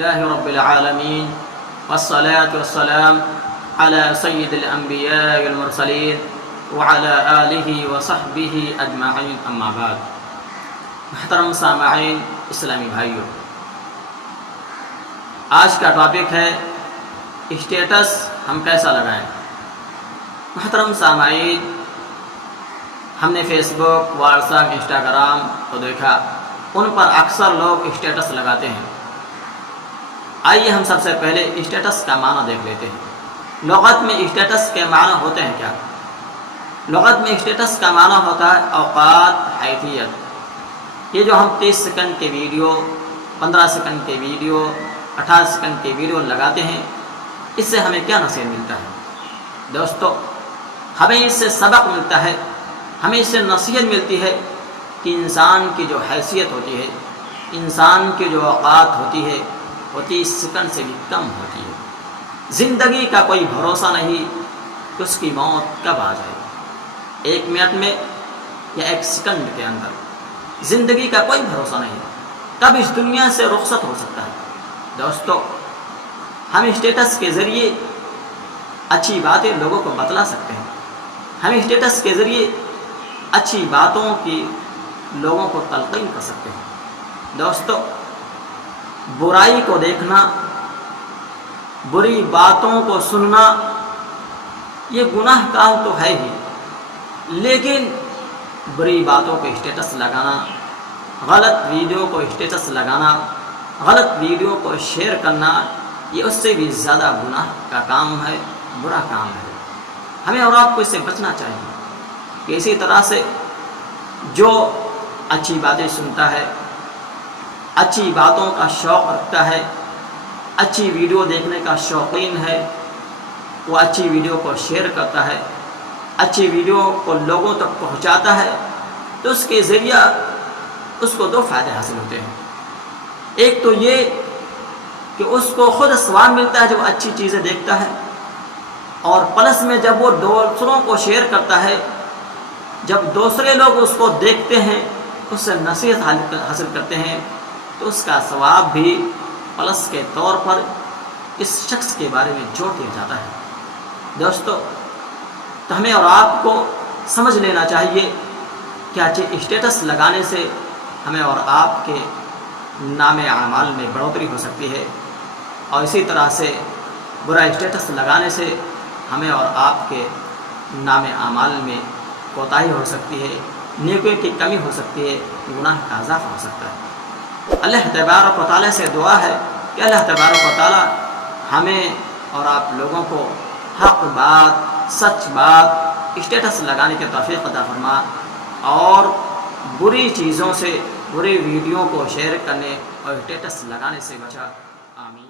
للہ رب العالمین والصلاة والسلام علی سید الانبیاء والمرسلین وعلی آلہ وصحبہ اجمعین، اما بعد۔ محترم سامعین، اسلامی بھائیوں، آج کا ٹاپک ہے اسٹیٹس ہم کیسا لگائیں۔ محترم سامعین، ہم نے فیس بک، واٹس ایپ، انسٹاگرام کو دیکھا، ان پر اکثر لوگ اسٹیٹس لگاتے ہیں۔ آئیے ہم سب سے پہلے اسٹیٹس کا معنی دیکھ لیتے ہیں۔ لغت میں اسٹیٹس کے معنی ہوتے ہیں کیا؟ لغت میں اسٹیٹس کا معنی ہوتا ہے اوقات، حیثیت۔ یہ جو ہم 30 سیکنڈ کے ویڈیو، 15 سیکنڈ کے ویڈیو، 18 سیکنڈ کے ویڈیو لگاتے ہیں، اس سے ہمیں کیا نصیحت ملتا ہے؟ دوستو، ہمیں اس سے سبق ملتا ہے، ہمیں اس سے نصیحت ملتی ہے کہ انسان کی جو حیثیت ہوتی ہے، انسان کی جو اوقات ہوتی ہے، وہ 30 سیکنڈ سے بھی کم ہوتی ہے۔ زندگی کا کوئی بھروسہ نہیں کہ اس کی موت کب آ جائے، 1 منٹ میں یا 1 سیکنڈ کے اندر۔ زندگی کا کوئی بھروسہ نہیں، کب اس دنیا سے رخصت ہو سکتا ہے۔ دوستو، ہم اسٹیٹس کے ذریعے اچھی باتیں لوگوں کو بتلا سکتے ہیں، ہم اسٹیٹس کے ذریعے اچھی باتوں کی لوگوں کو تلقین کر سکتے ہیں۔ دوستو، برائی کو دیکھنا، بری باتوں کو سننا، یہ گناہ کار تو ہے ہی، لیکن بری باتوں کو اسٹیٹس لگانا، غلط ویڈیو کو اسٹیٹس لگانا، غلط ویڈیو کو شیئر کرنا، یہ اس سے بھی زیادہ گناہ کا کام ہے، برا کام ہے۔ ہمیں اور آپ کو اس سے بچنا چاہیے کہ اسی طرح سے جو اچھی باتیں سنتا ہے، اچھی باتوں کا شوق رکھتا ہے، اچھی ویڈیو دیکھنے کا شوقین ہے، وہ اچھی ویڈیو کو شیئر کرتا ہے، اچھی ویڈیو کو لوگوں تک پہنچاتا ہے، تو اس کے ذریعہ اس کو 2 فائدے حاصل ہوتے ہیں۔ ایک تو یہ کہ اس کو خود ثواب ملتا ہے جب اچھی چیزیں دیکھتا ہے، اور پلس میں جب وہ دوسروں کو شیئر کرتا ہے، جب دوسرے لوگ اس کو دیکھتے ہیں، اس سے نصیحت حاصل کرتے ہیں، تو اس کا ثواب بھی پلس کے طور پر اس شخص کے بارے میں جوڑ دیا جاتا ہے۔ دوستو، تو ہمیں اور آپ کو سمجھ لینا چاہیے کہ اچھے اسٹیٹس لگانے سے ہمیں اور آپ کے نام اعمال میں بڑھوتری ہو سکتی ہے، اور اسی طرح سے برا اسٹیٹس لگانے سے ہمیں اور آپ کے نام اعمال میں کوتاہی ہو سکتی ہے، نیکیوں کی کمی ہو سکتی ہے، گناہ کا اضافہ ہو سکتا ہے۔ اللہ تبارک و تعالیٰ سے دعا ہے کہ اللہ تبارک و تعالیٰ ہمیں اور آپ لوگوں کو حق بات، سچ بات، اسٹیٹس لگانے کے توفیق عطا فرما، اور بری چیزوں سے، بری ویڈیو کو شیئر کرنے اور اسٹیٹس لگانے سے بچا۔ آمین۔